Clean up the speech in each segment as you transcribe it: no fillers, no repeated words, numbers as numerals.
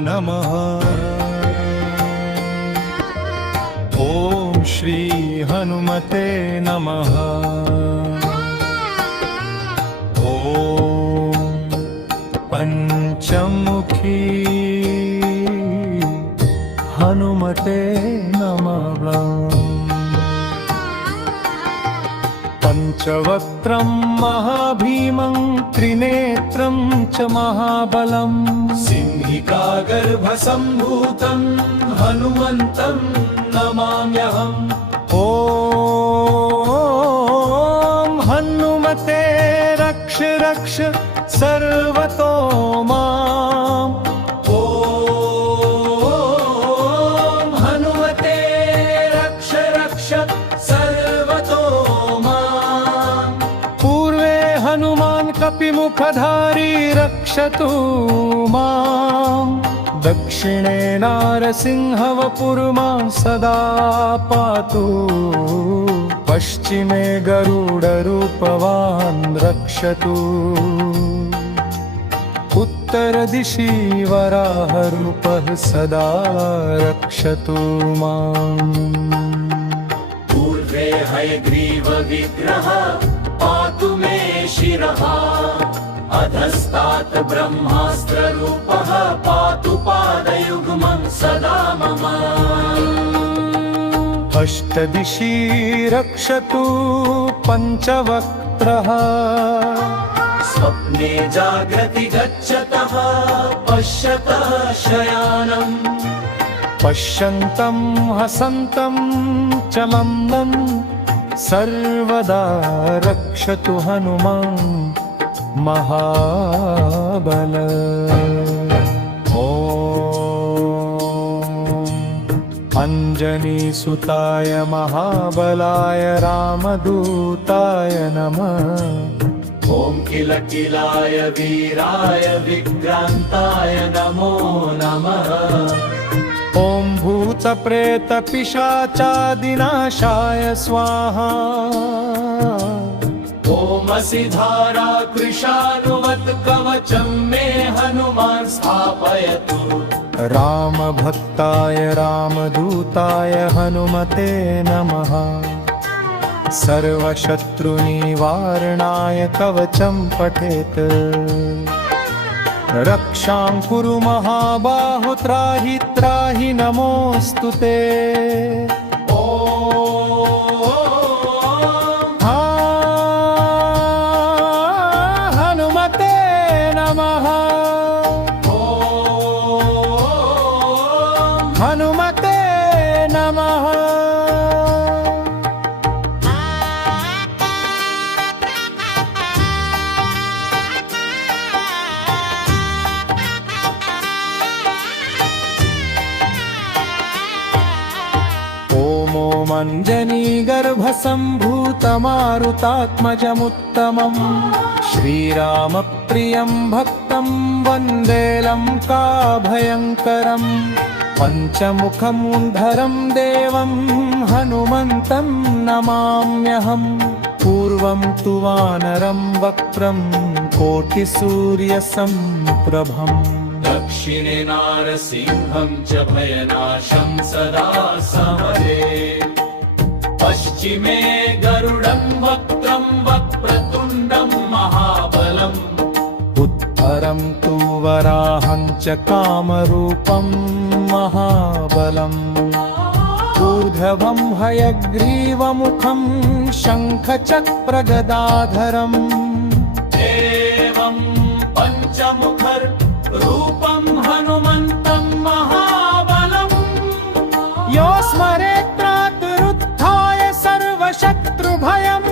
नमः। ॐ श्री हनुमते नमः। ॐ पंचमुखी हनुमते नमः। पंचवक्त्रं महाभीमं त्रिनेत्रं च महाबलं सिंहिकागर्भसम्भूतं हनुमन्तं नमाम्यहम्। ॐ हनुमते रक्ष रक्ष सर्वतो माम्। ॐ हनुमते रक्ष रक्ष सर्वतो माम्। पूर्वे हनुमान् कपिमुखधारी रक्षतु माम्। दक्षिणे नारसिंहवपुर्मां सदा पातु। पश्चिमे गरुडरूपवान् रक्षतु। उत्तरदिशि वराहरूपः सदा रक्षतु माम्। पूर्वे हयग्रीवविग्रहः पातु मे शिरः। अधस्तात् ब्रह्मास्त्ररूपः पातु पादयुग्मं सदा मम। अष्टदिशि रक्षतु पञ्चवक्त्रः। स्वप्ने जाग्रति गच्छतः पश्यतः शयानम्। पश्यन्तं हसन्तं च मन्दं सर्वदा रक्षतु हनुमान् महाबल। ॐ अञ्जनीसुताय महाबलाय रामदूताय नमः। ॐ किलकिलाय वीराय विक्रान्ताय नमो नमः। ॐ भूतप्रेतपिशाचादिनाशाय स्वाहा। ओमसि धारा कृशानुवत् कवचं मे हनुमान् स्थापयतु। रामभक्ताय रामदूताय हनुमते नमः। सर्वशत्रुनिवारणाय कवचं पठेत्। रक्षां कुरु महाबाहो त्राहि त्राहि नमोऽस्तु ते। हनुमते नमः। हनुमते नमः। मञ्जनीगर्भसम्भूतमारुतात्मजमुत्तमम्। श्रीरामप्रियं भक्तं वन्दे लङ्काभयङ्करम्। पञ्चमुखमुन्धरं देवं हनुमन्तं नमाम्यहम्। पूर्वं तु वानरं वक्त्रं कोटिसूर्यसम्प्रभम्। दक्षिणे नारसिंहं च भयनाशं सदा समरे। पश्चिमे गरुडं वक्त्रं वक्रतुण्डं महाबलम्। उत्तरं तु वराहं च कामरूपं महाबलम्। ऊर्ध्वं हयग्रीवमुखं शङ्खचक्रगदाधरम्। एवं पञ्चमुखरूपं हनुमन्तं महाबलम्। यो स्मरेत्रातुरुत्थाय सर्वशत्रुभयं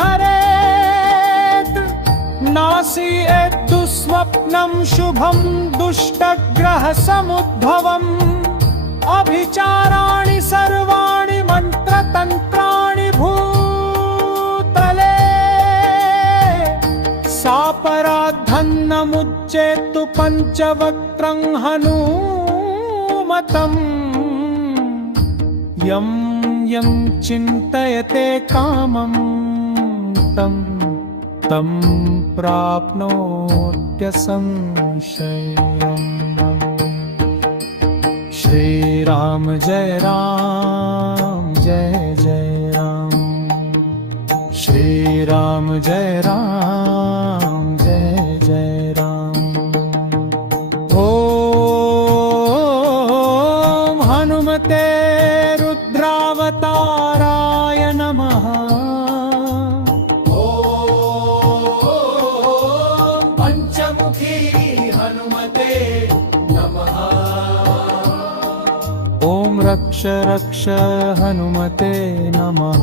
हरेत्। नासीत् दुःस्वप्नं शुभं दुष्टग्रहसमुद्भवम्। अभिचाराणि सर्वाणि मन्त्रतन्त्राणि भूतले। सापराधन्नमुच्चेत्तु पञ्चवक्त्रं हनूमतम्। यं यं चिन्तयते कामं तं तं प्राप्नोत्यसंशयम्। श्रीराम जय राम जय जय राम श्रीराम जय राम जय जय राम ॐ हनुमते रुद्रावताराय नमः ॐ पञ्चमुखी हनुमते नमः ॐ रक्ष रक्ष हनुमते नमः